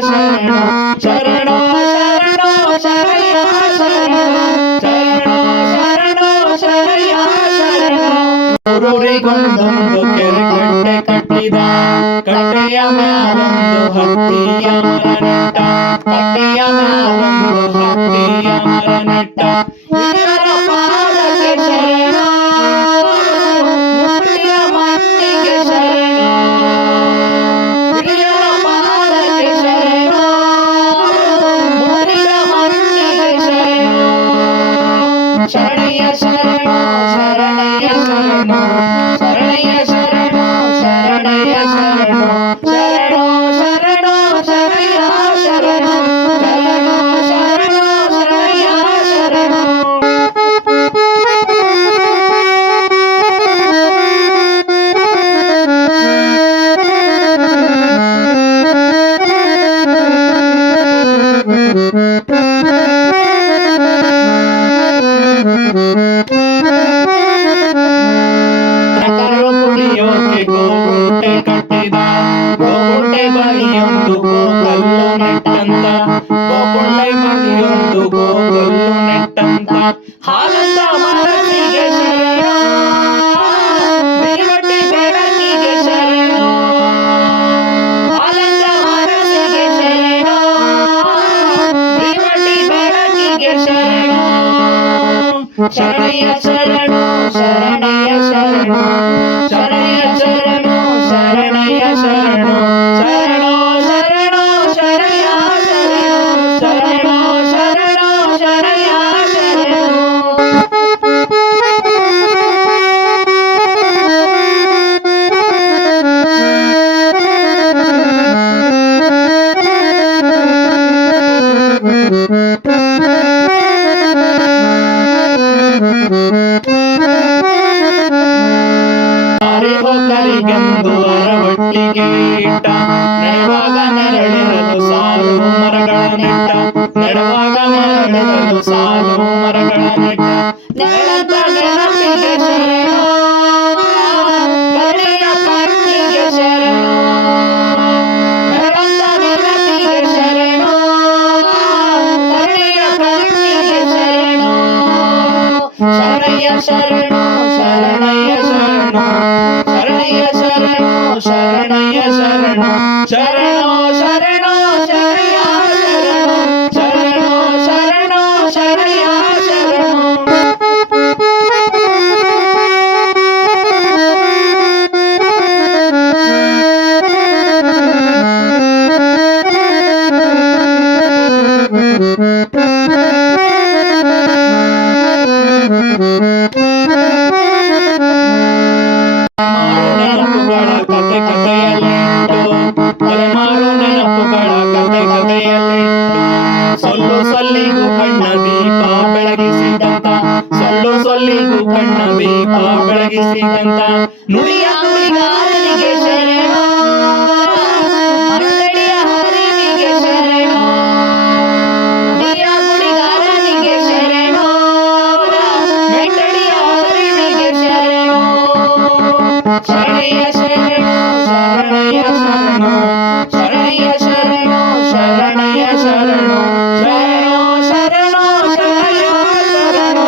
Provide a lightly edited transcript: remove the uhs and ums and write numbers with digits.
ಶರಣು ಶರಣೋ ಶರಣೋ ಶರಣಯ್ಯ ಶರಣು ಶರಣೋ ಶರಣೋ ಶರಣಯ್ಯ ಶರಣು ಊರೂರಿಗೊಂದೊಂದು ಕೆರೆ ಕಟ್ಟೆ ಕಟ್ಟಿದ ಕಟ್ಟೆಯ ಮ್ಯಾಲೊಂದು ಹತ್ತಿಯ ಮರ ನೆಟ್ಟ ಕಟ್ಟೆಯ ಮ್ಯಾಲೊಂದು ಹತ್ತಿಯ ಮರ ನೆಟ್ಟ ಹಿರಿಯರ ಪಾದಕ್ಕೆ ಶರಣು ಮುಟ್ಟಿಯ ಮಣ್ಣಿಗೆ ಶರಣು ಹಿರಿಯರ ಪಾದಕ್ಕೆ ಶರಣು ಮುಟ್ಟಿಯ ಮಣ್ಣಿಗೆ ಶರಣು ಶರಣಯ್ಯ ಶರಣು ಶರಣಯ್ಯ ಶರಣು ಶರಣಯ್ಯ ಶರಣು ಶರಣಯ್ಯ ಶರಣು ಶರಣೋ ಶರಣೋ ಶರಣಯ್ಯ ಶರಣು ಶರಣೋ ಶರಣೋ ಶರಣಯ್ಯ ಶರಣು ಕರು ಕುಡಿಯೋಕೆ ಗೋಗುಂಟೆ ಕಟ್ಟಿದ ಗೋಗುಂಟೆ ಬಳಿಯೊಂದು ಗೋಕಲ್ಲು ನೆಟ್ಟಂತ ಗೋಗುಂಟೆ ಬಳಿಯೊಂದು ಗೋಕಲ್ಲು ನೆಟ್ಟಂತ ಹಾಲಂತ ಮನಸ್ಸಿಗೆ ಶರಣು ಬಿರುವಟ್ಟಿ ಬೆಳಕಿಗೆ ಶರಣು ಹಾಲಂತ ಮನಸ್ಸಿಗೆ ಶರಣು ಬಿರುವಟ್ಟಿ ಬೆಳಕಿಗೆ ಶರಣು ಶರಣಯ್ಯ ಶರಣು ಶರಣಯ್ಯ ಶರಣು ಶರಣಯ್ಯ ಶರಣು ಶರಣಯ್ಯ ಶರಣು ಶರಣೋ ಶರಣೋ ಶರಣಯ್ಯ ಶರಣು ಶರಣೋ ಶರಣೋ ಶರಣಯ್ಯ ಶರಣು ಕರಿಗೆಂದು ಅರವಟ್ಟಿಗೆ ಇಟ್ಟ ನೆಡುವಾಗ ನೆರಳಿರಲು ಸಾಲು ಮರಗಳ ನೆಟ್ಟ ನೆಡುವಾಗ ನೆರಳಿರಲು ಸಾಲು ಮರಗಳ ನೆಟ್ಟ ನೆರಳಂತ ನೆನಪಿಗೆ ಶರಣು ಕರೆಯ ಕಣ್ಣಿಗೆ ಶರಣು ನೆರಳಂತ ನೆನಪಿಗೆ ಶರಣು ಕರೆಯ ಕಣ್ಣಿಗೆ ಶರಣು ಶರಣಯ್ಯ ಶರಣು ಶರಣಯ್ಯ ಶರಣು ಶರಣಯ್ಯ ಶರಣು ಶರಣಯ್ಯ ಶರಣು ಶರಣೋ ಶರಣೋ ಶರಣಯ್ಯ ಶರಣು ಶರಣೋ ಶರಣೋ ಶರಣಯ್ಯ ಶರಣು ನೆನಪುಗಳ ಕತೆ ಕಥೆಯಲ್ಲಿಟ್ಟು ತಲೆಮಾರು ನೆನಪುಗಳ ಕತೆ ಕಥೆಯಲ್ಲಿಟ್ಟು ಸೊಲ್ಲು ಸೊಲ್ಲಿಗೂ ಕಣ್ಣ ದೀಪ ಬೆಳಗಿಸಿದಂತ ಸೊಲ್ಲು ಸೊಲ್ಲಿಗೂ ಕಣ್ಣ ದೀಪ ಬೆಳಗಿಸಿದಂತ ನುಡಿಯ ನುಡಿಗಾರನಿಗೆ ಶರಣು ಮಂಡಳಿಯ ಹರಿವಿಗೆ ಶರಣು ನುಡಿಯ ನುಡಿಗಾರನಿಗೆ ಶರಣು ಮಂಡಳಿಯ ಹರಿವಿಗೆ ಶರಣು ಶರಣಯ್ಯ ಶರಣು ಶರಣಯ್ಯ ಶರಣು ಶರಣಯ್ಯ ಶರಣು ಶರಣಯ್ಯ ಶರಣು ಶರಣೋ ಶರಣೋ ಶರಣಯ್ಯ ಶರಣು